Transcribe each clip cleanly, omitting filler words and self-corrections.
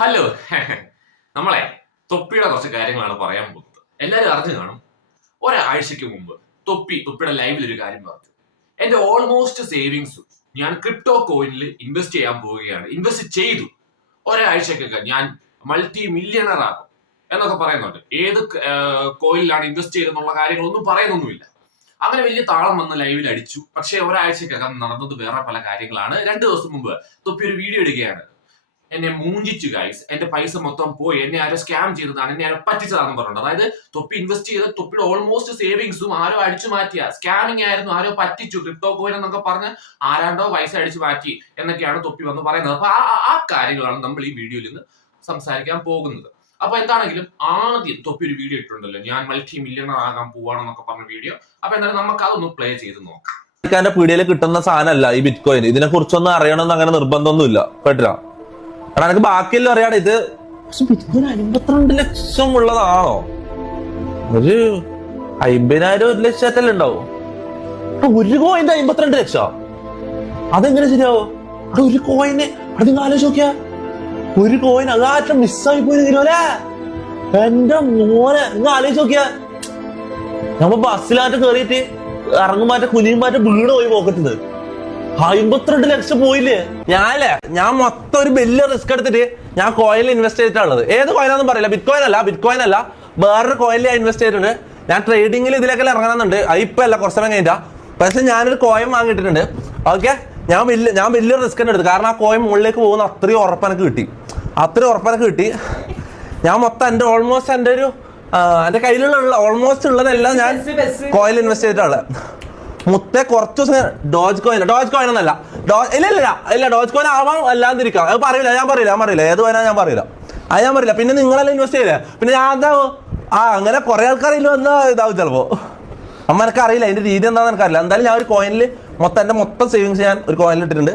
Hello. നമ്മളെ തൊപ്പിയുടെ കുറച്ച് കാര്യങ്ങളാണ് പറയാൻ പോകുന്നത്. എല്ലാവരും അറിഞ്ഞു കാണും. ഒരാഴ്ചക്ക് മുമ്പ് തൊപ്പിയുടെ ലൈവിൽ ഒരു കാര്യം പറഞ്ഞു. എന്റെ ഓൾമോസ്റ്റ് സേവിങ്സും ഞാൻ ക്രിപ്റ്റോ കോയിനിൽ ഇൻവെസ്റ്റ് ചെയ്യാൻ പോവുകയാണ്. ഇൻവെസ്റ്റ് ചെയ്തു. ഒരാഴ്ചക്കൊക്കെ ഞാൻ മൾട്ടി മില്യണർ ആകും എന്നൊക്കെ പറയുന്നുണ്ട്. ഏത് കോയിനിലാണ് ഇൻവെസ്റ്റ് ചെയ്തെന്നുള്ള കാര്യങ്ങളൊന്നും പറയുന്നൊന്നുമില്ല. അങ്ങനെ വലിയ താളം വന്ന് ലൈവിൽ അടിച്ചു. പക്ഷേ ഒരാഴ്ചക്കകം നടന്നത് വേറെ പല കാര്യങ്ങളാണ്. 2 ദിവസം മുമ്പ് തൊപ്പി ഒരു വീഡിയോ ഇടുകയാണ്. എന്നെ മൂഞ്ചിച്ചു ഗൈസ്, എന്റെ പൈസ മൊത്തം പോയി, എന്നെ ആരോ സ്കാം ചെയ്തതാണ്, എന്നെ ആരോ പറ്റിച്ചതാണെന്ന് പറഞ്ഞിട്ടുണ്ട്. അതായത് തൊപ്പി ഇൻവെസ്റ്റ് ചെയ്ത തൊപ്പിയുടെ ഓൾമോസ്റ്റ് സേവിങ്സും ആരോ അടിച്ചു മാറ്റിയ സ്കാമിങ് ആയിരുന്നു, ആരോ പറ്റിച്ചു, ക്രിപ്റ്റോ കോയിൻ എന്നൊക്കെ പറഞ്ഞ് ആരാണ്ടോ പൈസ അടിച്ചു മാറ്റി എന്നൊക്കെയാണ് തൊപ്പി വന്ന് പറയുന്നത്. അപ്പൊ ആ കാര്യങ്ങളാണ് നമ്മൾ ഈ വീഡിയോയിൽ നിന്ന് സംസാരിക്കാൻ പോകുന്നത്. അപ്പൊ എന്താണെങ്കിലും ആദ്യം തൊപ്പി ഒരു വീഡിയോ ഇട്ടുണ്ടല്ലോ, ഞാൻ മൾട്ടി മില്യണർ ആകാൻ പോവാണെന്നൊക്കെ പറഞ്ഞ വീഡിയോ. അപ്പൊ എന്തായാലും നമുക്ക് അതൊന്ന് പ്ലേ ചെയ്ത് നോക്കാം. പീടികയിൽ കിട്ടുന്ന സാധനമല്ല ഈ ബിറ്റ് കോയിൻ. ഇതിനെ കുറിച്ചൊന്നും അറിയണമെന്ന് അങ്ങനെ നിർബന്ധമൊന്നുമില്ല കേട്ടോ. കാരണം എനിക്ക് ബാക്കിയെല്ലാം അറിയാം. ഇത് ബിറ്റ് കോയിൻ 52 ലക്ഷം ഉള്ളതാണോ? ഒരു 50,000 1 ലക്ഷത്തല്ലേ ഉണ്ടാവും. ഒരു കോയിന്റെ 52 ലക്ഷം, അതെങ്ങനെ ശരിയാവോ? ഒരു കോയിന് അത് നിങ്ങൾ ആലോചിച്ച് നോക്കിയാ, ഒരു കോയിൻ അതാറ്റം മിസ്സായി പോയിരുന്നില്ലേ എന്റെ മോനെ. നിങ്ങൾ ആലോചിച്ച് നോക്കിയാ, നമ്മ ബസ്സിലാറ്റം കേറിയിട്ട് ഇറങ്ങുമാറ്റ കുനിയുമാറ്റ വീണ് പോയി പോക്കറ്റുന്നത് 52 ലക്ഷം പോയില്ലേ. ഞാൻ മൊത്തം ഒരു വലിയ റിസ്ക് എടുത്തിട്ട് ഞാൻ കോയിനിൽ ഇൻവെസ്റ്റ് ചെയ്തിട്ടുള്ളത്. ഏത് കോയിനാന്നും പറയില്ല, ബിറ്റ് കോയിൻ അല്ല വേറൊരു കോയിനിൽ ഞാൻ ഇൻവെസ്റ്റ് ചെയ്തിട്ടുണ്ട്. ഞാൻ ട്രേഡിങ്ങിൽ ഇതിലേക്കെ ഇറങ്ങണമെന്നുണ്ട്. ഇപ്പൊ അല്ല, കുറച്ച് സമയം കഴിഞ്ഞാ. പക്ഷെ ഞാനൊരു കോയിൻ വാങ്ങിയിട്ടുണ്ട്. ഓക്കെ, ഞാൻ വലിയ റിസ്ക് തന്നെ എടുത്തു. കാരണം ആ കോയിൻ മുകളിലേക്ക് പോകുന്ന അത്രയും ഉറപ്പനക്ക് കിട്ടി. ഞാൻ മൊത്തം എന്റെ കയ്യിലുള്ള ഓൾമോസ്റ്റ് ഉള്ളതെല്ലാം ഞാൻ കോയിനിൽ ഇൻവെസ്റ്റ് ചെയ്തിട്ടുള്ളത്. കുറച്ച് ദിവസം ഡോജ് കോയിൻ എന്നല്ല, ഇല്ല ഡോജ് കോയിൻ ആവാൻ അല്ലാതിരിക്കാം. അത് ഞാൻ പറയില്ല ഏത് കോയിനാ ഞാൻ പറയില്ല. പിന്നെ നിങ്ങളെല്ലാം ഇൻവെസ്റ്റ് ചെയ്യില്ലേ, പിന്നെ ഞാൻ എന്താവും? അങ്ങനെ കുറെ ആൾക്കാർ ഇതിൽ വന്നാൽ ഇതാവും ചിലപ്പോ. എനിക്ക് അറിയില്ല അതിന്റെ രീതി എന്താണെന്ന് എനിക്കറിയില്ല. എന്തായാലും ഞാൻ ഒരു കോയിനിൽ എന്റെ മൊത്തം സേവിങ്സ് ഞാൻ ഒരു കോയിനിൽ ഇട്ടിട്ടുണ്ട്.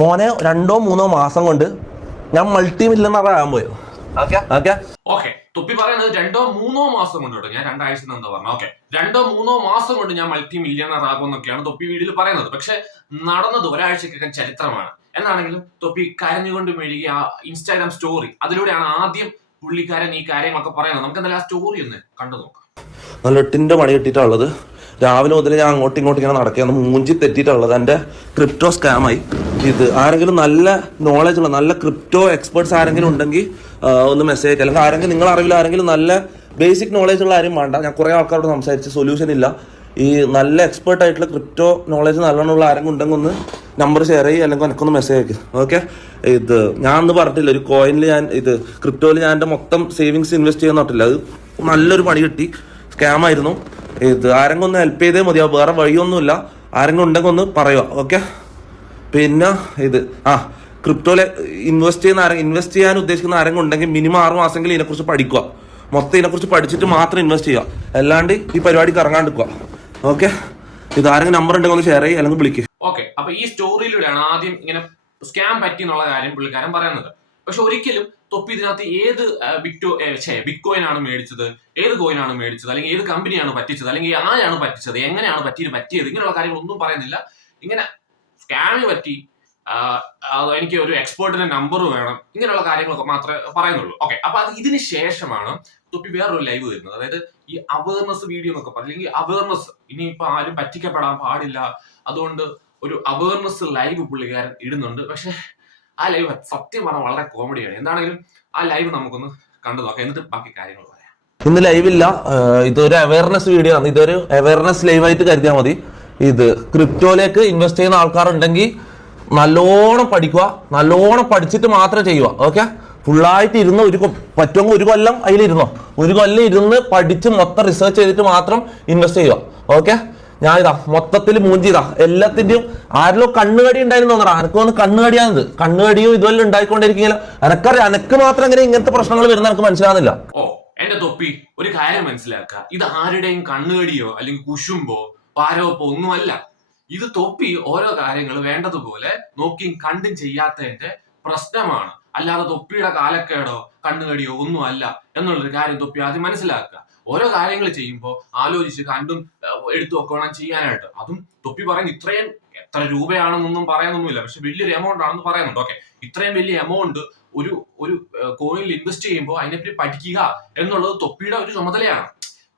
മോനെ 2-3 മാസം കൊണ്ട് ഞാൻ മൾട്ടി മില്യണർ ആകാൻ പോയത്. ഓക്കെ, തൊപ്പി പറയുന്നത് 2-3 മാസം കൊണ്ട് കേട്ടോ. ഞാൻ 2 ആഴ്ച എന്താ പറഞ്ഞു. ഓക്കെ, 2-3 മാസം കൊണ്ട് ഞാൻ മൾട്ടി മില്യണർ ആകുമെന്നൊക്കെയാണ് തൊപ്പി വീഡിയോയിൽ പറയുന്നത്. പക്ഷെ നടന്നത് ഒരാഴ്ചക്കൊക്കെ ചരിത്രമാണ്. എന്നാണെങ്കിലും തൊപ്പി കരഞ്ഞുകൊണ്ട് മെഴുകിയ ആ ഇൻസ്റ്റാഗ്രാം സ്റ്റോറി, അതിലൂടെയാണ് ആദ്യം പുള്ളിക്കാരൻ ഈ കാര്യങ്ങളൊക്കെ പറയുന്നത്. നമുക്ക് എന്തായാലും ആ സ്റ്റോറി ഒന്ന് കണ്ടു നോക്കാം. നല്ല 8ന്റെ പണി കിട്ടിയിട്ടുള്ളത്. രാവിലെ മുതൽ ഞാൻ അങ്ങോട്ടും ഇങ്ങനെ നടക്കുകയാണ്. മൂഞ്ചി തെറ്റിയിട്ടുള്ളത് എന്റെ ക്രിപ്റ്റോ സ്കാമായി. ഇത് ആരെങ്കിലും നല്ല നോളജ് ഉള്ള നല്ല ക്രിപ്റ്റോ എക്സ്പേർട്സ് ആരെങ്കിലും ഉണ്ടെങ്കിൽ ഒന്ന് മെസ്സേജ് അയക്കുക. അല്ലെങ്കിൽ ആരെങ്കിലും നിങ്ങളെ അറിവിൽ ആരെങ്കിലും നല്ല ബേസിക് നോളജ് ഉള്ള ആരും വേണ്ട. ഞാൻ കുറെ ആൾക്കാരോട് സംസാരിച്ച് സൊല്യൂഷൻ ഇല്ല. ഈ നല്ല എക്സ്പേർട്ട് ആയിട്ടുള്ള ക്രിപ്റ്റോ നോളജ് നല്ലോണമുള്ള ആരെങ്കിലും ഉണ്ടെങ്കിൽ ഒന്ന് നമ്പർ ഷെയർ ചെയ്യുക, അല്ലെങ്കിൽ എനിക്കൊന്ന് മെസ്സേജ് അയക്കുക. ഓക്കെ, ഇത് ഞാൻ ഒന്ന് പറഞ്ഞിട്ടില്ല, ഒരു കോയിനിൽ ഞാൻ ക്രിപ്റ്റോയിൽ ഞാൻ എൻ്റെ മൊത്തം സേവിങ്സ് ഇൻവെസ്റ്റ് ചെയ്യാൻ നോട്ടില്ല. അത് നല്ലൊരു പണി കിട്ടി, സ്കാം ആയിരുന്നു. ആരെങ്കിലും ഒന്ന് ഹെൽപ്പ് ചെയ്തേ മതിയാവും, വേറെ വഴിയൊന്നുമില്ല. ആരെങ്കിലും ഉണ്ടെങ്കിൽ ഒന്ന് പറയുക. ഓക്കെ, പിന്നെ ക്രിപ്റ്റോയിലെ ഇൻവെസ്റ്റ് ചെയ്യാൻ ഉദ്ദേശിക്കുന്ന ആരെങ്കിലും ഉണ്ടെങ്കിൽ മിനിമം 6 മാസമെങ്കിലും ഇതിനെക്കുറിച്ച് പഠിക്കുക. മൊത്തം ഇതിനെക്കുറിച്ച് പഠിച്ചിട്ട് മാത്രം ഇൻവെസ്റ്റ് ചെയ്യുക, അല്ലാണ്ട് ഈ പരിപാടിക്ക് ഇറങ്ങാണ്ടിരിക്കുക. ഓക്കെ, ആരെങ്കിലും നമ്പർ ഉണ്ടെങ്കിൽ ഒന്ന് ഷെയർ ചെയ്യുക, അല്ലെങ്കിൽ വിളിക്കുക. ഓക്കെ, അപ്പൊ ഈ സ്റ്റോറിയിലൂടെയാണ് ആദ്യം ഇങ്ങനെ സ്കാം പറ്റി എന്നുള്ള കാര്യം പുള്ളിക്കാരൻ പറയുന്നത്. പക്ഷെ ഒരിക്കലും തൊപ്പി ഇതിനകത്ത് ഏത് ബിറ്റ് കോയിൻ ആണ് മേടിച്ചത്, ഏത് കോയിൻ ആണ് മേടിച്ചത്, അല്ലെങ്കിൽ ഏത് കമ്പനിയാണ് പറ്റിച്ചത്, അല്ലെങ്കിൽ ആരാണ് പറ്റിച്ചത്, എങ്ങനെയാണ് പറ്റിയത്, ഇങ്ങനെയുള്ള കാര്യങ്ങളൊന്നും പറയുന്നില്ല. ഇങ്ങനെ സ്കാമിന് പറ്റി, എനിക്ക് ഒരു എക്സ്പേർട്ടിന്റെ നമ്പർ വേണം, ഇങ്ങനെയുള്ള കാര്യങ്ങളൊക്കെ മാത്രമേ പറയുന്നുള്ളൂ. ഓക്കെ, അപ്പൊ ഇതിന് ശേഷമാണ് തൊപ്പി വേറൊരു ലൈവ് വരുന്നത്. അതായത് ഈ അവയർനെസ് വീഡിയോ എന്നൊക്കെ പറയും, അല്ലെങ്കിൽ അവയർനെസ്, ഇനിയിപ്പോ ആരും പറ്റിക്കപ്പെടാൻ പാടില്ല, അതുകൊണ്ട് ഒരു അവയർനെസ് ലൈവ് പുള്ളിക്കാരൻ ഇടുന്നുണ്ട്. പക്ഷെ ആ ലൈവ് സത്യം പറഞ്ഞാൽ വളരെ കോമഡിയാണ്. എന്താണെങ്കിലും ആ ലൈവ് നമുക്കൊന്ന് കണ്ടു നോക്കാം, എന്നിട്ട് ബാക്കി കാര്യങ്ങൾ പറയാം. ഇന്ന് ലൈവില്ല, ഇതൊരു അവയർനെസ് വീഡിയോ ആണ്. ഇതൊരു അവയർനെസ് ലൈവായിട്ട് കരുതിയാൽ മതി. ക്രിപ്റ്റോയിലേക്ക് ഇൻവെസ്റ്റ് ചെയ്യുന്ന ആൾക്കാരുണ്ടെങ്കിൽ നല്ലോണം പഠിക്കുക, നല്ലോണം പഠിച്ചിട്ട് മാത്രം ചെയ്യുക. ഓക്കെ, ഫുള്ളായിട്ട് ഇരുന്ന് പറ്റുമെങ്കിൽ ഒരു കൊല്ലം അതിലിരുന്നോ, ഒരു കൊല്ലം ഇരുന്ന് പഠിച്ച് മൊത്തം റിസർച്ച് ചെയ്തിട്ട് മാത്രം ഇൻവെസ്റ്റ് ചെയ്യുക. ഓക്കെ, ഞാനിതാ മൊത്തത്തിൽ മൂഞ്ചിതാ എല്ലാത്തിന്റെയും. ആരിലോ കണ്ണുകടി ഉണ്ടായിരുന്നു തോന്നണം, അനക്കൊന്ന് കണ്ണുകടിയാണത്. കണ്ണുകടിയും ഇതുവല്ല ഉണ്ടായിക്കൊണ്ടിരിക്കുകയില്ല. എനക്കറിയാം, എനക്ക് മാത്രം എങ്ങനെ ഇങ്ങനത്തെ പ്രശ്നങ്ങൾ വരുന്ന എനിക്ക് മനസ്സിലാകുന്നില്ല. ഓ എന്റെ തൊപ്പി, ഒരു കാര്യം മനസ്സിലാക്കുക, ഇത് ആരുടെയും കണ്ണുകടിയോ അല്ലെങ്കിൽ കുശുമ്പോ പാരവപ്പോ ഒന്നുമല്ല. ഇത് തൊപ്പി ഓരോ കാര്യങ്ങൾ വേണ്ടതുപോലെ നോക്കിയും കണ്ടും ചെയ്യാത്തതിന്റെ പ്രശ്നമാണ്. അല്ലാതെ തൊപ്പിയുടെ കാലക്കേടോ കണ്ണുകടിയോ ഒന്നും അല്ല എന്നുള്ളൊരു കാര്യം തൊപ്പി ആദ്യം മനസ്സിലാക്കുക. ഓരോ കാര്യങ്ങൾ ചെയ്യുമ്പോൾ ആലോചിച്ച് കണ്ടും എടുത്തു വെക്കണം ചെയ്യാനായിട്ട്. അതും തൊപ്പി പറയുന്നത് എത്ര രൂപയാണെന്നൊന്നും പറയാനൊന്നുമില്ല, പക്ഷെ വലിയൊരു എമൗണ്ട് ആണെന്ന് പറയുന്നുണ്ട്. ഓക്കെ, ഇത്രയും വലിയ എമൗണ്ട് ഒരു ഒരു കോയിനിൽ ഇൻവെസ്റ്റ് ചെയ്യുമ്പോൾ അതിനെപ്പറ്റി പഠിക്കുക എന്നുള്ളത് തൊപ്പിയുടെ ഒരു ചുമതലയാണ്.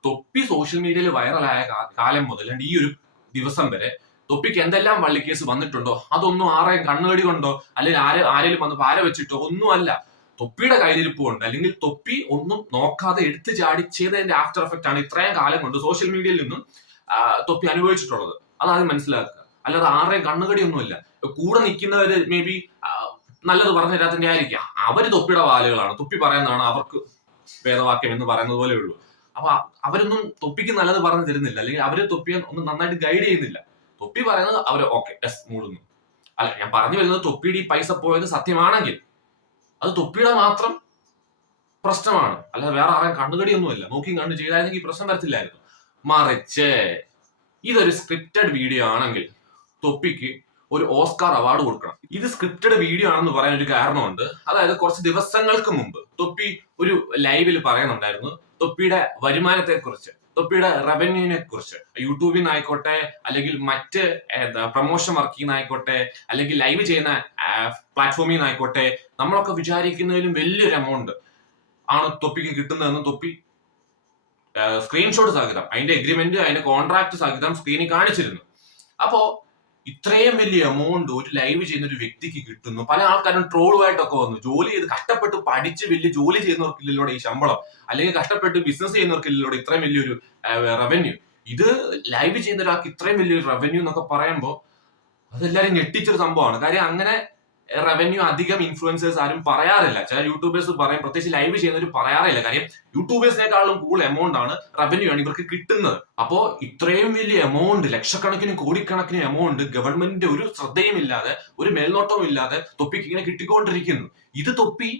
തൊപ്പി സോഷ്യൽ മീഡിയയിൽ വൈറലായ കാലം മുതൽ ഈ ഒരു ദിവസം വരെ തൊപ്പിക്ക് എന്തെല്ലാം വള്ളിക്കേസ് വന്നിട്ടുണ്ടോ അതൊന്നും ആരെയും കണ്ണുകടി കൊണ്ടോ അല്ലെങ്കിൽ ആരെങ്കിലും വന്ന് പാര വെച്ചിട്ടോ ഒന്നുമല്ല. തൊപ്പിയുടെ കയ്യിലിരിപ്പ് കൊണ്ട് അല്ലെങ്കിൽ തൊപ്പി ഒന്നും നോക്കാതെ എടുത്തു ചാടി ചെയ്തതിന്റെ ആഫ്റ്റർ എഫക്റ്റ് ആണ് ഇത്രയും കാലം കൊണ്ട് സോഷ്യൽ മീഡിയയിൽ നിന്നും തൊപ്പി അനുഭവിച്ചിട്ടുള്ളത്. അതാദ്യം മനസ്സിലാക്കുക. അല്ലാതെ ആരുടെയും കണ്ണുകടി ഒന്നുമില്ല. കൂടെ നിൽക്കുന്നവര് മേ ബി നല്ലത് പറഞ്ഞു തരാത്തിന്റെ ആയിരിക്കാം. അവര് തൊപ്പിയുടെ വാലുകളാണ്. തൊപ്പി പറയുന്നതാണ് അവർക്ക് വേദവാക്യം എന്ന് പറയുന്നത് പോലെ ഉള്ളൂ. അപ്പൊ അവരൊന്നും തൊപ്പിക്ക് നല്ലത് പറഞ്ഞു തരുന്നില്ല, അല്ലെങ്കിൽ അവര് തൊപ്പിയെ ഒന്നും നന്നായിട്ട് ഗൈഡ് ചെയ്യുന്നില്ല. തൊപ്പി പറയുന്നത് അവര് ഓക്കെ യെസ് മൂടുന്നു. അല്ല, ഞാൻ പറഞ്ഞു വരുന്നത് തൊപ്പിയുടെ ഈ പൈസ പോയത് സത്യമാണെങ്കിൽ അത് തൊപ്പിയുടെ മാത്രം പ്രശ്നമാണ്, അല്ലാതെ വേറെ ആരെയും കണ്ണുകടിയൊന്നുമില്ല. നോക്കി കണ്ടു ചെയ്തായിരുന്നെങ്കിൽ ഈ പ്രശ്നം വരത്തില്ലായിരുന്നു. മറിച്ച് ഇതൊരു സ്ക്രിപ്റ്റഡ് വീഡിയോ ആണെങ്കിൽ തൊപ്പിക്ക് ഒരു ഓസ്കാർ അവാർഡ് കൊടുക്കണം. ഇത് സ്ക്രിപ്റ്റഡ് വീഡിയോ ആണെന്ന് പറയാൻ ഒരു കാരണമുണ്ട്. അതായത് കുറച്ച് ദിവസങ്ങൾക്ക് മുമ്പ് തൊപ്പി ഒരു ലൈവിൽ പറയുന്നുണ്ടായിരുന്നു തൊപ്പിയുടെ വരുമാനത്തെ കുറിച്ച്, തൊപ്പിയുടെ റവന്യൂവിനെ കുറിച്ച്. യൂട്യൂബിൽ നിന്നായിക്കോട്ടെ, അല്ലെങ്കിൽ മറ്റ് പ്രൊമോഷൻ വർക്കിൽ നിന്നായിക്കോട്ടെ, അല്ലെങ്കിൽ ലൈവ് ചെയ്യുന്ന പ്ലാറ്റ്ഫോമിൽ നിന്നായിക്കോട്ടെ, നമ്മളൊക്കെ വിചാരിക്കുന്നതിലും വലിയൊരു എമൗണ്ട് ആണ് തൊപ്പിക്ക് കിട്ടുന്നതെന്ന് തൊപ്പി സ്ക്രീൻഷോട്ട് സഹിതം അതിന്റെ എഗ്രിമെന്റ് അതിന്റെ കോൺട്രാക്ട് സഹിതം സ്ക്രീനിൽ കാണിച്ചിരുന്നു. അപ്പോ ഇത്രയും വലിയ എമൗണ്ട് ഒരു ലൈവ് ചെയ്യുന്ന ഒരു വ്യക്തിക്ക് കിട്ടുന്നു. പല ആൾക്കാരും ട്രോളുമായിട്ടൊക്കെ വന്നു. ജോലി ചെയ്ത് കഷ്ടപ്പെട്ട് പഠിച്ച് വലിയ ജോലി ചെയ്യുന്നവർക്കില്ലൂടെ ഈ ശമ്പളം, അല്ലെങ്കിൽ കഷ്ടപ്പെട്ട് ബിസിനസ് ചെയ്യുന്നവർക്കില്ലൂടെ ഇത്രയും വലിയൊരു റവന്യൂ. ഇത് ലൈവ് ചെയ്യുന്ന ഒരാൾക്ക് ഇത്രയും വലിയൊരു റവന്യൂ എന്നൊക്കെ പറയുമ്പോൾ അതെല്ലാരും ഞെട്ടിച്ചൊരു സംഭവമാണ്. കാര്യം അങ്ങനെ റവന്യൂ അധികം ഇൻഫ്ലുവൻസേഴ്സ് ആരും പറയാറില്ല. ചില യൂട്യൂബേഴ്സ് പറയും, പ്രത്യേകിച്ച് ലൈവ് ചെയ്യുന്നവർ പറയാറില്ല. കാര്യം യൂട്യൂബേഴ്സിനേക്കാളും കൂടുതൽ എമൗണ്ട് ആണ് റവന്യൂ ആണ് ഇവർക്ക് കിട്ടുന്നത്. അപ്പോ ഇത്രയും വലിയ എമൗണ്ട്, ലക്ഷക്കണക്കിന് കോടിക്കണക്കിന് എമൗണ്ട് ഗവൺമെന്റിന്റെ ഒരു ശ്രദ്ധയുമില്ലാതെ ഒരു മേൽനോട്ടവും ഇല്ലാതെ തൊപ്പിക്ക് ഇങ്ങനെ കിട്ടിക്കൊണ്ടിരിക്കുന്നു. ഇത് തൊപ്പി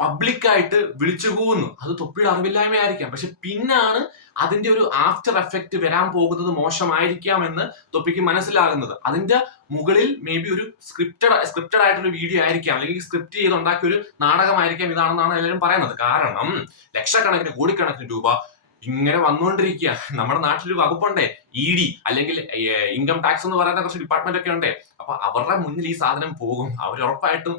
പബ്ലിക്കായിട്ട് വിളിച്ചു പോകുന്നു. അത് തൊപ്പിയുടെ അറിവില്ലായ്മയായിരിക്കാം. പക്ഷെ പിന്നാണ് അതിന്റെ ഒരു ആഫ്റ്റർ എഫക്റ്റ് വരാൻ പോകുന്നത് മോശമായിരിക്കാം എന്ന് തൊപ്പിക്ക് മനസ്സിലാകുന്നത്. അതിന്റെ മുകളിൽ മേ ബി ഒരു സ്ക്രിപ്റ്റഡ് ആയിട്ടൊരു വീഡിയോ ആയിരിക്കാം, അല്ലെങ്കിൽ സ്ക്രിപ്റ്റ് ചെയ്തുണ്ടാക്കിയ ഒരു നാടകമായിരിക്കാം ഇതാണെന്നാണ് എല്ലാവരും പറയുന്നത്. കാരണം ലക്ഷക്കണക്കിന് കോടിക്കണക്കിന് രൂപ ഇങ്ങനെ വന്നുകൊണ്ടിരിക്കുക. നമ്മുടെ നാട്ടിലൊരു വകുപ്പുണ്ടേ, ED അല്ലെങ്കിൽ ഇൻകം ടാക്സ് എന്ന് പറയുന്ന കുറച്ച് ഡിപ്പാർട്ട്മെന്റ് ഒക്കെ ഉണ്ടേ. അപ്പൊ അവരുടെ മുന്നിൽ ഈ സാധനം പോകും. അവർ ഉറപ്പായിട്ടും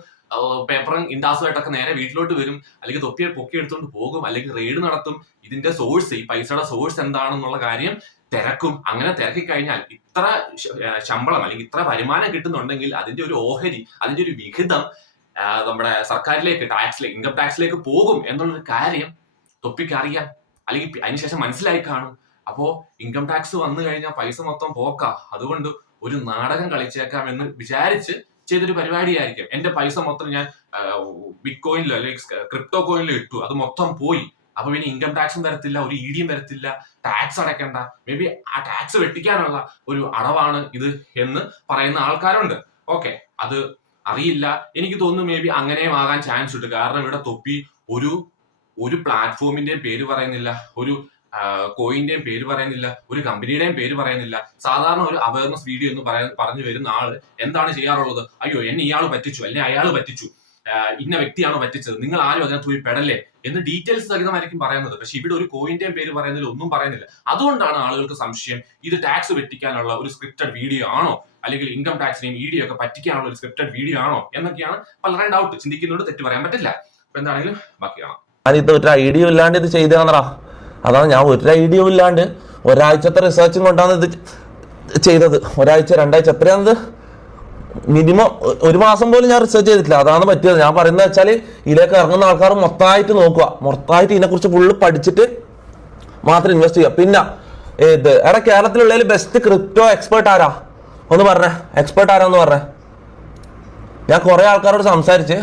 പേപ്പറും ഇൻഡാസുമായിട്ടൊക്കെ നേരെ വീട്ടിലോട്ട് വരും, അല്ലെങ്കിൽ തൊപ്പിയെ പൊക്കി എടുത്തുകൊണ്ട് പോകും, അല്ലെങ്കിൽ റെയ്ഡ് നടത്തും. ഇതിന്റെ സോഴ്സ്, ഈ പൈസയുടെ സോഴ്സ് എന്താണെന്നുള്ള കാര്യം തിരക്കും. അങ്ങനെ തിരക്കി കഴിഞ്ഞാൽ ഇത്ര ശമ്പളം അല്ലെങ്കിൽ ഇത്ര വരുമാനം കിട്ടുന്നുണ്ടെങ്കിൽ അതിന്റെ ഒരു ഓഹരി, അതിന്റെ ഒരു വിഹിതം നമ്മുടെ സർക്കാരിലേക്ക്, ടാക്സിലേക്ക്, ഇൻകം ടാക്സിലേക്ക് പോകും എന്നുള്ളൊരു കാര്യം തൊപ്പിക്ക് അറിയാം, അല്ലെങ്കിൽ അതിനുശേഷം മനസ്സിലായി കാണും. അപ്പോ ഇൻകം ടാക്സ് വന്നു കഴിഞ്ഞാൽ പൈസ മൊത്തം പോക്കാ. അതുകൊണ്ട് ഒരു നാടകം കളിച്ചേക്കാം എന്ന് വിചാരിച്ച് ചെയ്തൊരു പരിപാടിയായിരിക്കും. എന്റെ പൈസ മൊത്തം ഞാൻ ബിറ്റ്കോയിനിലോ അല്ലെങ്കിൽ ക്രിപ്റ്റോ കോയിനിലോ ഇട്ടു, അത് മൊത്തം പോയി. അപ്പൊ പിന്നെ ഇൻകം ടാക്സും വരത്തില്ല, ഒരു EDയും വരത്തില്ല, ടാക്സ് അടയ്ക്കണ്ട, മേ ബി ആ ടാക്സ് വെട്ടിക്കാനുള്ള ഒരു അടവാണ് ഇത് എന്ന് പറയുന്ന ആൾക്കാരുണ്ട്. ഓക്കെ, അത് അറിയില്ല. എനിക്ക് തോന്നുന്നു മേ ബി അങ്ങനെയും ആകാൻ ചാൻസ് ഉണ്ട്. കാരണം ഇവിടെ തൊപ്പി ഒരു പ്ലാറ്റ്ഫോമിന്റെയും പേര് പറയുന്നില്ല, ഒരു കോയിന്റെയും പേര് പറയുന്നില്ല, ഒരു കമ്പനിയുടെയും പേര് പറയുന്നില്ല. സാധാരണ ഒരു അവയർനെസ് വീഡിയോ എന്ന് പറഞ്ഞു വരുന്ന ആള് എന്താണ് ചെയ്യാറുള്ളത്? അയ്യോ, എന്നെ ഇയാൾ പറ്റിച്ചു, എന്നെ അയാൾ പറ്റിച്ചു, ഇന്ന വ്യക്തിയാണോ പറ്റിച്ചത്, നിങ്ങൾ ആരും അതിനകത്ത് പോയി പെടല്ലേ എന്ന് ഡീറ്റെയിൽസ് സഹിതമായിരിക്കും പറയുന്നത്. പക്ഷെ ഇവിടെ ഒരു കോയിന്റെയും പേര് പറയുന്നില്ല, ഒന്നും പറയുന്നില്ല. അതുകൊണ്ടാണ് ആളുകൾക്ക് സംശയം, ഇത് ടാക്സ് വെട്ടിക്കാനുള്ള ഒരു സ്ക്രിപ്റ്റഡ് വീഡിയോ ആണോ, അല്ലെങ്കിൽ ഇൻകം ടാക്സിനെയും ED ഒക്കെ പറ്റിക്കാനുള്ള ഒരു സ്ക്രിപ്റ്റഡ് വീഡിയോ ആണോ എന്നൊക്കെയാണ് പലരുടെയും ഡൗട്ട്. ചിന്തിക്കുന്നതുകൊണ്ട് തെറ്റ് പറയാൻ പറ്റില്ല. അപ്പൊ എന്താണെങ്കിലും ബാക്കി കാണാം. ഞാനിത് ഒരു ഐഡിയ ഇല്ലാണ്ട് ഇത് ചെയ്തതാണടാ. അതാണ് ഞാൻ ഒരു ഐഡിയ ഇല്ലാണ്ട് ഒരാഴ്ചത്തെ റിസർച്ചും കൊണ്ടാണ് ഇത് ചെയ്തത്. ഒരാഴ്ച 2 ആഴ്ച എത്രയാണത്, മിനിമം 1 മാസം പോലും ഞാൻ റിസർച്ച് ചെയ്തിട്ടില്ല. അതാണ് പറ്റിയത്. ഞാൻ പറയുന്നത് വെച്ചാൽ ഇതിലേക്ക് ഇറങ്ങുന്ന ആൾക്കാർ മൊത്തമായിട്ട് നോക്കുക, മൊത്തമായിട്ട് ഇതിനെക്കുറിച്ച് ഫുള്ള് പഠിച്ചിട്ട് മാത്രം ഇൻവെസ്റ്റ് ചെയ്യുക. പിന്നെ എടാ, കേരളത്തിലുള്ളതിൽ ബെസ്റ്റ് ക്രിപ്റ്റോ എക്സ്പേർട്ട് ആരാ ഒന്ന് പറഞ്ഞേ, എക്സ്പേർട്ട് ആരാന്ന് പറഞ്ഞേ. ഞാൻ കുറെ ആൾക്കാരോട് സംസാരിച്ച്,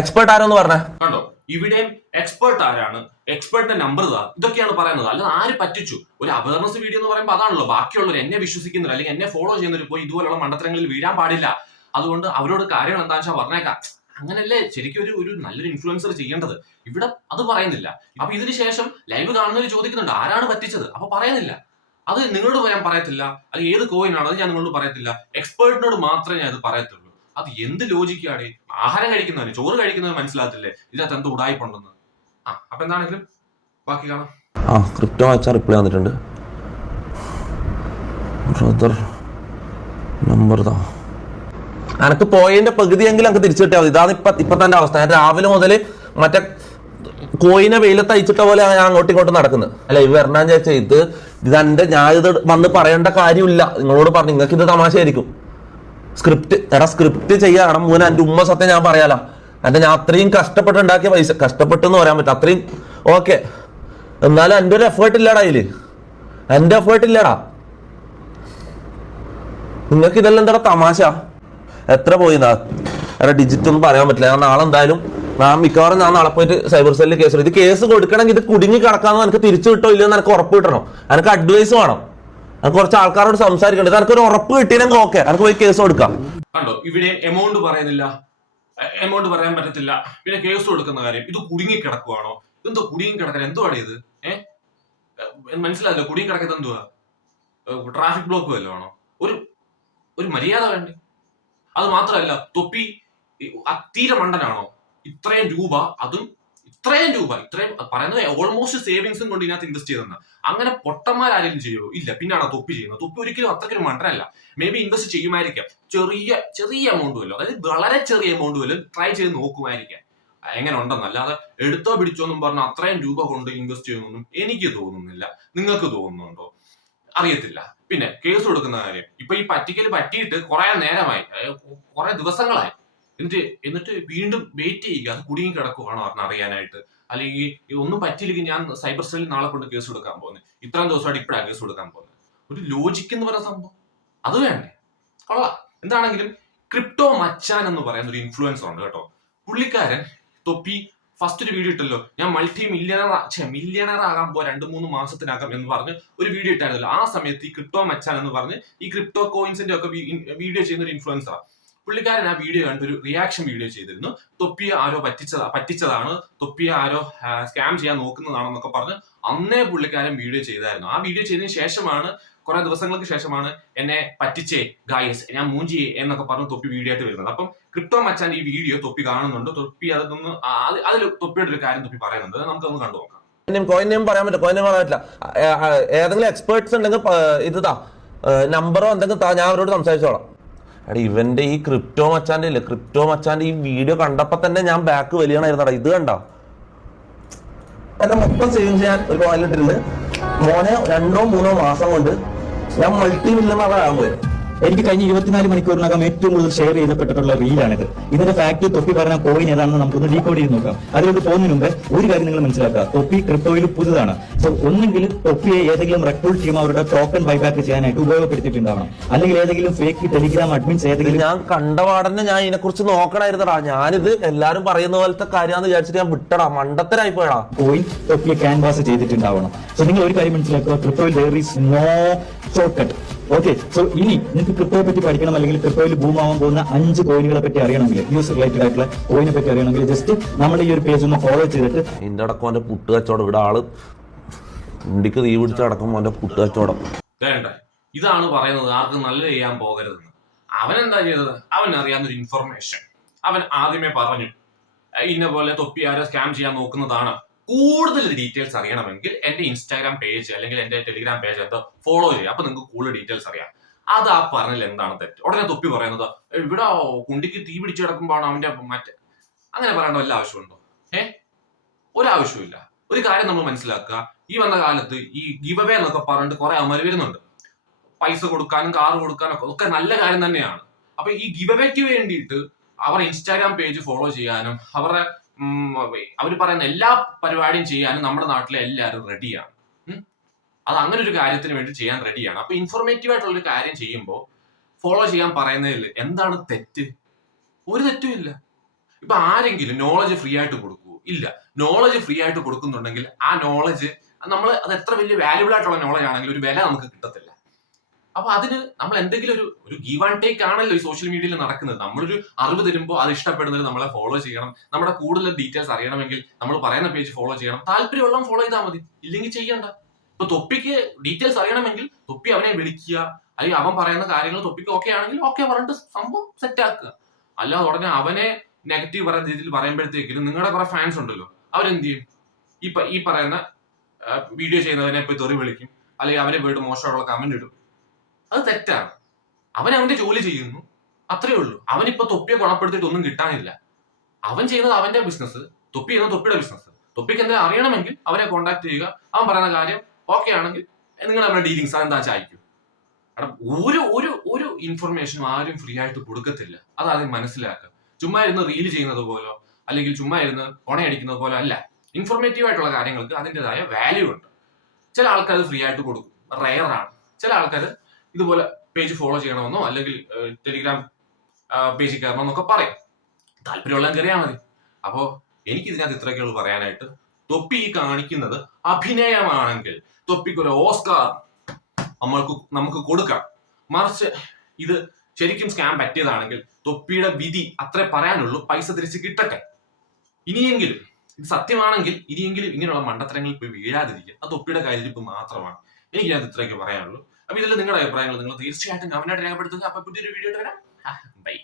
എക്സ്പേർട്ട് ആരാന്ന് പറഞ്ഞേ. കണ്ടോ, ഇവിടെയും എക്സ്പേർട്ട് ആരാണ്, എക്സ്പേർട്ടിന്റെ നമ്പർ ഇതാ, ഇതൊക്കെയാണ് പറയുന്നത്. അല്ലാതെ ആര് പറ്റിച്ചു? ഒരു അവയർനെസ് വീഡിയോ എന്ന് പറയുമ്പോൾ അതാണല്ലോ. ബാക്കിയുള്ളവർ എന്നെ വിശ്വസിക്കുന്നവർ അല്ലെങ്കിൽ എന്നെ ഫോളോ ചെയ്യുന്നവർ പോയി ഇതുപോലുള്ള മണ്ടത്തരങ്ങളിൽ വീഴാൻ പാടില്ല. അതുകൊണ്ട് അവരോട് കാര്യങ്ങൾ എന്താണെന്ന് വെച്ചാൽ പറഞ്ഞേക്കാം. അങ്ങനല്ലേ ശരിക്കും ഒരു നല്ലൊരു ഇൻഫ്ലുവൻസർ ചെയ്യേണ്ടത്. ഇവിടെ അത് പറയുന്നില്ല. അപ്പൊ ഇതിന് ശേഷം ലൈവ് കാണുന്നവർ ചോദിക്കുന്നുണ്ട് ആരാണ് പറ്റിച്ചത്, അപ്പൊ പറയുന്നില്ല. അത് നിങ്ങളോട് ഞാൻ പറയത്തില്ല, അത് ഏത് കോയിനാണ് അത് ഞാൻ നിങ്ങളോട് പറയത്തില്ല, എക്സ്പേർട്ടിനോട് മാത്രമേ ഞാൻ അത് പറയത്തുള്ളൂ. അത് എന്ത് ലോജിക്കാണ്? ആഹാരം കഴിക്കുന്നവന്, ചോറ് കഴിക്കുന്നവന് മനസ്സിലാകത്തില്ലേ ഇതിനകത്ത് എന്ത് ഉടായ്പുണ്ടെന്ന്? അപ്പൊ എന്താണെങ്കിലും ബാക്കി കാണാം. ക്രിപ്റ്റോ വായിച്ചാൽ റിപ്ലൈ വന്നിട്ടുണ്ട്. ബ്രദർ നമ്പർ താ. എനിക്ക് പോയതിന്റെ പകുതിയെങ്കിലും എനിക്ക് തിരിച്ചു കിട്ടിയാൽ മതി. ഇതാണ് ഇപ്പൊ തന്റെ അവസ്ഥ. ഞാൻ രാവിലെ മുതൽ മറ്റേ കോയിനെ വെയിലത്ത് അയച്ചിട്ട പോലെ ഞാൻ അങ്ങോട്ടും ഇങ്ങോട്ടും നടക്കുന്നത്. അല്ല ഇവ വരണ്ടാന്ന് ചോദിച്ചാൽ ഇതെന്റെ ഞാൻ ഇത് വന്ന് പറയേണ്ട കാര്യമില്ല. നിങ്ങളോട് പറഞ്ഞു നിങ്ങൾക്ക് ഇത് തമാശയായിരിക്കും. സ്ക്രിപ്റ്റ് ചെയ്യാം മൂന്ന് എന്റെ ഉമ്മ സത്യം ഞാൻ പറയാലോ. ഞാൻ അത്രയും കഷ്ടപ്പെട്ടുണ്ടാക്കിയ പൈസ, കഷ്ടപ്പെട്ടെന്ന് പറയാൻ പറ്റും അത്രയും ഓക്കെ. എന്നാലും എന്റെ ഒരു എഫേർട്ട് ഇല്ലടാ അതില്, എന്റെ എഫേർട്ട് ഇല്ലടാ. നിങ്ങൾക്ക് ഇതെല്ലാം എന്താ തമാശ? എത്ര പോയിന്നാ ഡിജിറ്റ് ഒന്നും പറയാൻ പറ്റില്ല. ഞാൻ നാളെ എന്തായാലും മിക്കവാറും ഞാൻ നാളെ പോയിട്ട് സൈബർ സെല്ലിൽ കേസ് ഇത് കേസ് കൊടുക്കണമെങ്കിൽ ഇത് കുടുങ്ങി കിടക്കാമെന്ന് എനിക്ക് തിരിച്ചു കിട്ടോ ഇല്ലയോ എന്ന് എനിക്ക് ഉറപ്പ് കിട്ടണം. എനിക്ക് അഡ്വൈസ് വേണം. എനിക്ക് കുറച്ച് ആൾക്കാരോട് സംസാരിക്കേണ്ടത്. എനിക്കൊരു ഉറപ്പ് കിട്ടിയില്ലെങ്കിൽ ഓക്കെ, എനിക്ക് പോയി കേസ് കൊടുക്കാം. കണ്ടോ, ഇവിടെ എമൗണ്ട് പറയുന്നില്ല, എമൗണ്ട് പറയാൻ പറ്റത്തില്ല, പിന്നെ കേസ് കൊടുക്കുന്ന കാര്യം. ഇത് കുടുങ്ങി കിടക്കുവാണോ? ഇതെന്തോ കുടുങ്ങി കിടക്കാൻ എന്തുവാണ് ഇത്? മനസ്സിലായല്ലോ. കുടുങ്ങി കിടക്കുന്നത് എന്തുവാ? ട്രാഫിക് ബ്ലോക്ക് വല്ലതും ആണോ? ഒരു മര്യാദ വേണ്ടേ? അത് മാത്രമല്ല, തൊപ്പി തീരെ മണ്ടനാണോ? ഇത്രയും രൂപ പറയുന്നത് ഓൾമോസ്റ്റ് സേവിങ്സും കൊണ്ട് ഇതിനകത്ത് ഇൻവെസ്റ്റ് ചെയ്തെന്ന്. അങ്ങനെ പൊട്ടന്മാരാരെങ്കിലും ചെയ്യുമോ? ഇല്ല. പിന്നാണോ തൊപ്പി ചെയ്യുന്നത്? തൊപ്പി ഒരിക്കലും അത്രയ്ക്കൊരു മണ്ടനല്ല. മേ ബി ഇൻവെസ്റ്റ് ചെയ്യുമായിരിക്കാം, ചെറിയ എമൗണ്ട് വല്ലോ, അതായത് വളരെ ചെറിയ എമൗണ്ട് വല്ലോ ട്രൈ ചെയ്ത് നോക്കുമായിരിക്കാം എങ്ങനെ ഉണ്ടെന്ന്. അല്ലാതെ എടുത്തോ പിടിച്ചോന്നും പറഞ്ഞ് അത്രയും രൂപ കൊണ്ട് ഇൻവെസ്റ്റ് ചെയ്യുന്നൊന്നും എനിക്ക് തോന്നുന്നില്ല. നിങ്ങൾക്ക് തോന്നുന്നുണ്ടോ? അറിയത്തില്ല. പിന്നെ കേസ് കൊടുക്കുന്ന കാര്യം, ഇപ്പൊ ഈ പറ്റിക്കല് പറ്റിയിട്ട് കുറെ നേരമായി, കുറെ ദിവസങ്ങളായി. എന്നിട്ട് വീണ്ടും വെയിറ്റ് ചെയ്യുക അത് കുടുങ്ങി കിടക്കുവാണോ അറിയാനായിട്ട്. അല്ലെങ്കിൽ ഒന്നും പറ്റിയില്ലെങ്കിൽ ഞാൻ സൈബർ സെല്ലിൽ നാളെ കൊണ്ട് കേസ് കൊടുക്കാൻ പോകുന്നത്, ഇത്രയും ദിവസമായിട്ട് ഇപ്പോഴാണ് കേസ് കൊടുക്കാൻ പോകുന്നത്. ഒരു ലോജിക്ക് എന്ന് പറയുന്ന സംഭവം അത് വേണ്ടേ? കൊള്ളാം. എന്താണെങ്കിലും ക്രിപ്റ്റോ മച്ചാൻ എന്ന് പറയുന്ന ഒരു ഇൻഫ്ലുവൻസർ ഉണ്ട് കേട്ടോ. പുള്ളിക്കാരൻ തൊപ്പി ഫസ്റ്റ് ഒരു വീഡിയോ ഇട്ടല്ലോ, ഞാൻ മില്യണർ ആകാൻ പോ 2-3 മാസത്തിനകം എന്ന് പറഞ്ഞ് ഒരു വീഡിയോ ഇട്ടായിരുന്നല്ലോ. ആ സമയത്ത് ഈ ക്രിപ്റ്റോ മച്ചാൻ എന്ന് പറഞ്ഞ് ഈ ക്രിപ്റ്റോ കോയിൻസിന്റെ ഒക്കെ വീഡിയോ ചെയ്യുന്ന ഒരു ഇൻഫ്ലുവൻസറാണ് പുള്ളിക്കാരൻ. ആ വീഡിയോ കണ്ട് ഒരു റിയാക്ഷൻ വീഡിയോ ചെയ്തിരുന്നു. തൊപ്പിയെ ആരോ പറ്റിച്ചതാണ്, തൊപ്പിയെ ആരോ സ്കാം ചെയ്യാൻ നോക്കുന്നതാണെന്നൊക്കെ പറഞ്ഞ് അന്നേ പുള്ളിക്കാരൻ വീഡിയോ ചെയ്തായിരുന്നു. ആ വീഡിയോ ചെയ്തതിന് ശേഷമാണ്, കുറെ ദിവസങ്ങൾക്ക് ശേഷമാണ് എന്നെ പറ്റിച്ചേ ഗായസ് ഞാൻ മൂഞ്ചി എന്നൊക്കെ പറഞ്ഞ് തൊപ്പി വീഡിയോ ആയിട്ട് വരുന്നത്. അപ്പം ക്രിപ്റ്റോ മച്ചാൻ ഈ വീഡിയോ തൊപ്പി കാണുന്നുണ്ട്. തൊപ്പി അതൊന്ന് അതിൽ തൊപ്പിയുടെ ഒരു കാര്യം തൊപ്പി പറയുന്നുണ്ട്. നമുക്കൊന്ന് കണ്ടു നോക്കാം. കോയിൻ നെയിം പറയാൻ പറ്റില്ല. ഏതെങ്കിലും എക്സ്പേർട്സ് ഉണ്ടെങ്കിൽ ഇതാ നമ്പറോ എന്തെങ്കിലും ഞാൻ അവരോട് സംസാരിച്ചോളാം. എടാ ഇവന്റെ ഈ ക്രിപ്റ്റോ മച്ചാന്റെ ഈ വീഡിയോ കണ്ടപ്പോ തന്നെ ഞാൻ ബാക്ക് വലിയണായിരുന്നടാ. ഇത് കണ്ട എന്റെ മൊത്തം സേവിങ്സ് ഞാൻ ഒരു കോയിലിട്ടിരുന്ന് മോനെ 2-3 മാസം കൊണ്ട് ഞാൻ മൾട്ടി മില്യണറാകാൻ പോയി. എനിക്ക് കഴിഞ്ഞ 24 മണിക്കൂറിനകം ഏറ്റവും കൂടുതൽ ഷെയർ ചെയ്യപ്പെട്ടിട്ടുള്ള റീലാണിത്. ഇതിന്റെ ഫാക്ട് തൊപ്പി പറഞ്ഞ കോയിൻ ഏതാണെന്ന് നമുക്കൊന്ന് ഡീകോഡ് ചെയ്ത് നോക്കാം. അതിലോട്ട് പോകുന്നതിന് മുമ്പ് ഒരു കാര്യം നിങ്ങൾ മനസ്സിലാക്കുക, തൊപ്പി ക്രിപ്റ്റോയിൽ പുതുതാണ്. സോ ഒന്നെങ്കിൽ തൊപ്പിയെ ഏതെങ്കിലും റെക്രൂട്ട് ടീം അവരുടെ ടോക്കൺ ബൈബാക്ക് ചെയ്യാനായിട്ട് ഉപയോഗപ്പെടുത്തിയിട്ടുണ്ടാവണം, അല്ലെങ്കിൽ ഏതെങ്കിലും ഫേക്ക് ടെലിഗ്രാം അഡ്മിൻസ് ഏതെങ്കിലും. ഞാൻ കണ്ടപാടന്നെ ഞാൻ ഇതിനെക്കുറിച്ച് നോക്കണായിരുന്നടാ. ഞാനിത് എല്ലാരും പറയുന്ന പോലത്തെ കാര്യമാണെന്ന് വിചാരിച്ചിട്ട് ഞാൻ വിട്ടടാ, മണ്ടത്തരായി പോയടാ. കോയിൻ തൊപ്പിയെ ക്യാൻവാസ് ചെയ്തിട്ടുണ്ടാവണം. സോ നിങ്ങൾ ഒരു കാര്യം മനസ്സിലാക്കുക, ക്രിപ്റ്റോയിൽ there is no shortcut. Okay, so ഇനി നിങ്ങൾക്ക് ക്രിപ്റ്റോയെ പറ്റി പഠിക്കണം, അല്ലെങ്കിൽ ക്രിപ്റ്റോയിൽ ബൂമാവാൻ പോകുന്ന 5 കോയിനുകളെ പറ്റി അറിയണമെങ്കിൽ, യൂസ് റിലേറ്റഡ് ആയിട്ടുള്ള കോയിനെ പറ്റി അറിയണമെങ്കിൽ ജസ്റ്റ് നമ്മുടെ ഈ ഒരു പേജ് ഒന്ന് ഫോളോ ചെയ്തിട്ട്. ഇതിന്റെ അടക്കം അവന്റെ പുട്ട് കച്ചവടം, ഇവിടെ ആള് ഉണ്ടിക്ക് തീ പിടിച്ച് അടക്കം അവന്റെ പുട്ട് കച്ചവടം. ഇതാണ് പറയുന്നത് ആർക്കും നല്ല ചെയ്യാൻ പോകരുതെന്ന്. അവൻ എന്താ ചെയ്തത്? അവൻ അറിയാവുന്നൊരു ഇൻഫർമേഷൻ അവൻ ആദ്യമേ പറഞ്ഞു, ഇന്ന പോലെ തൊപ്പി ആരോ സ്കാം ചെയ്യാൻ നോക്കുന്നതാണ്. കൂടുതൽ ഡീറ്റെയിൽസ് അറിയണമെങ്കിൽ എന്റെ ഇൻസ്റ്റാഗ്രാം പേജ് അല്ലെങ്കിൽ എന്റെ ടെലിഗ്രാം പേജ് എന്തോ ഫോളോ ചെയ്യുക. അപ്പൊ നിങ്ങൾക്ക് കൂടുതൽ ഡീറ്റെയിൽസ് അറിയാം. അത് ആ പറഞ്ഞതിൽ എന്താണ് തെറ്റ്? ഉടനെ തൊപ്പി പറയുന്നത് ഇവിടെ കുണ്ടിക്ക് തീ പിടിച്ച് കിടക്കുമ്പോഴാണ് അവന്റെ അങ്ങനെ പറയേണ്ട വല്ല ആവശ്യമുണ്ടോ? ഒരാവശ്യമില്ല. ഒരു കാര്യം നമ്മൾ മനസ്സിലാക്കുക, ഈ വന്ന കാലത്ത് ഈ ഗിവ് അവേ എന്നൊക്കെ പറഞ്ഞിട്ട് കുറെ അവന്മാർ വരുന്നുണ്ട്. പൈസ കൊടുക്കാനും കാറ് കൊടുക്കാനും ഒക്കെ നല്ല കാര്യം തന്നെയാണ്. അപ്പൊ ഈ ഗിവ് അവേക്ക് വേണ്ടിയിട്ട് അവർ ഇൻസ്റ്റാഗ്രാം പേജ് ഫോളോ ചെയ്യാനും അവർ പറയുന്ന എല്ലാ പരിപാടിയും ചെയ്യാനും നമ്മുടെ നാട്ടിലെ എല്ലാവരും റെഡിയാണ്. അത് അങ്ങനെ ഒരു കാര്യത്തിന് വേണ്ടി ചെയ്യാൻ റെഡിയാണ്. അപ്പൊ ഇൻഫോർമേറ്റീവ് ആയിട്ടുള്ള ഒരു കാര്യം ചെയ്യുമ്പോൾ ഫോളോ ചെയ്യാൻ പറയുന്നതിൽ എന്താണ് തെറ്റ്? ഒരു തെറ്റും ഇല്ല. ഇപ്പൊ ആരെങ്കിലും നോളജ് ഫ്രീ ആയിട്ട് കൊടുക്കുവോ? ഇല്ല. നോളജ് ഫ്രീ ആയിട്ട് കൊടുക്കുന്നുണ്ടെങ്കിൽ ആ നോളജ് നമ്മൾ അത് എത്ര വലിയ വാല്യുബിൾ ആയിട്ടുള്ള നോളജ് ആണെങ്കിലും ഒരു വില നമുക്ക് കിട്ടത്തില്ല. അപ്പൊ അതിന് നമ്മൾ എന്തെങ്കിലും ഒരു ഗീവ് ആൻഡ് ടേക്ക് ആണല്ലോ ഈ സോഷ്യൽ മീഡിയയിൽ നടക്കുന്നത്. നമ്മളൊരു അറിവ് തരുമ്പോൾ അത് ഇഷ്ടപ്പെടുന്നതിൽ നമ്മളെ ഫോളോ ചെയ്യണം. നമ്മുടെ കൂടുതൽ ഡീറ്റെയിൽസ് അറിയണമെങ്കിൽ നമ്മൾ പറയുന്ന പേജ് ഫോളോ ചെയ്യണം. താല്പര്യമുള്ള ഫോളോ ചെയ്താൽ മതി, ഇല്ലെങ്കിൽ ചെയ്യണ്ട. ഇപ്പൊ തൊപ്പിക്ക് ഡീറ്റെയിൽസ് അറിയണമെങ്കിൽ തൊപ്പി അവനെ വിളിക്കുക, അല്ലെങ്കിൽ അവൻ പറയുന്ന കാര്യങ്ങൾ തൊപ്പിക്ക് ഓക്കെ ആണെങ്കിൽ ഓക്കെ പറഞ്ഞിട്ട് സംഭവം സെറ്റ് ആക്കുക. അല്ലാതെ ഉടനെ അവനെ നെഗറ്റീവ് പറയുന്ന രീതിയിൽ പറയുമ്പോഴത്തേക്കും നിങ്ങളുടെ കുറെ ഫാൻസ് ഉണ്ടല്ലോ, അവരെന്ത് ചെയ്യും? ഈ പറയുന്ന വീഡിയോ ചെയ്യുന്നവനെ പോയി തെറി വിളിക്കും, അല്ലെങ്കിൽ അവനെ പോയിട്ട് മോശമായിട്ടുള്ള കമന്റ് ഇടും. അത് തെറ്റാണ്. അവൻ അവന്റെ ജോലി ചെയ്യുന്നു, അത്രേ ഉള്ളൂ. അവനിപ്പോ തൊപ്പിയെ ഗുണപ്പെടുത്തിയിട്ട് ഒന്നും കിട്ടാനില്ല. അവൻ ചെയ്യുന്നത് അവന്റെ ബിസിനസ്, തൊപ്പി ചെയ്യുന്നത് തൊപ്പിയുടെ ബിസിനസ്. തൊപ്പിക്ക് എന്തെങ്കിലും അറിയണമെങ്കിൽ അവരെ കോൺടാക്ട് ചെയ്യുക. അവൻ പറയുന്ന കാര്യം ഓക്കെ ആണെങ്കിൽ നിങ്ങൾ നമ്മുടെ ഡീലിങ്സ് അതെന്താ അയക്കും. കാരണം ഒരു ഒരു ഒരു ഇൻഫർമേഷനും ആരും ഫ്രീ ആയിട്ട് കൊടുക്കത്തില്ല. അതാദ്യം മനസ്സിലാക്കുക. ചുമ്മാ ഇരുന്ന് റീല് ചെയ്യുന്നത് പോലോ അല്ലെങ്കിൽ ചുമ്മാ ഇരുന്ന് കൊണയടിക്കുന്നത് പോലോ അല്ല. ഇൻഫോർമേറ്റീവ് ആയിട്ടുള്ള കാര്യങ്ങൾക്ക് അതിൻ്റെതായ വാല്യൂ ഉണ്ട്. ചില ആൾക്കാർ അത് ഫ്രീ ആയിട്ട് കൊടുക്കും, റെയറാണ്. ചില ആൾക്കാർ ഇതുപോലെ പേജ് ഫോളോ ചെയ്യണമെന്നോ അല്ലെങ്കിൽ ടെലിഗ്രാം പേജിൽ കയറണമെന്നൊക്കെ പറയും. താല്പര്യമുള്ള കയറിയാൽ മതി. അപ്പോ എനിക്ക് ഇതിനകത്ത് ഇത്രയൊക്കെയുള്ളൂ പറയാനായിട്ട്. തൊപ്പി ഈ കാണിക്കുന്നത് അഭിനയമാണെങ്കിൽ തൊപ്പിക്ക് ഒരു ഓസ്കാർ നമുക്ക് കൊടുക്കാം. മറിച്ച് ഇത് ശരിക്കും സ്കാം പറ്റിയതാണെങ്കിൽ തൊപ്പിയുടെ വിധി അത്രേ പറയാനുള്ളൂ. പൈസ തിരിച്ച് കിട്ടട്ടെ. ഇനിയെങ്കിലും ഇത് സത്യമാണെങ്കിൽ ഇനിയെങ്കിലും ഇങ്ങനെയുള്ള മണ്ടത്തരങ്ങളിൽ പോയി വീഴാതിരിക്കുക. അത് തൊപ്പിയുടെ കാര്യത്തിൽ മാത്രമാണ്. എനിക്ക് ഞാൻ ഇത്രയൊക്കെ പറയാനുള്ളൂ. അപ്പൊ ഇതിൽ നിങ്ങളുടെ അഭിപ്രായങ്ങൾ നിങ്ങൾ തീർച്ചയായിട്ടും കമന്റായിട്ട് രേഖപ്പെടുത്തുക. അപ്പൊ പുതിയൊരു വീഡിയോ വരാം. ബൈ.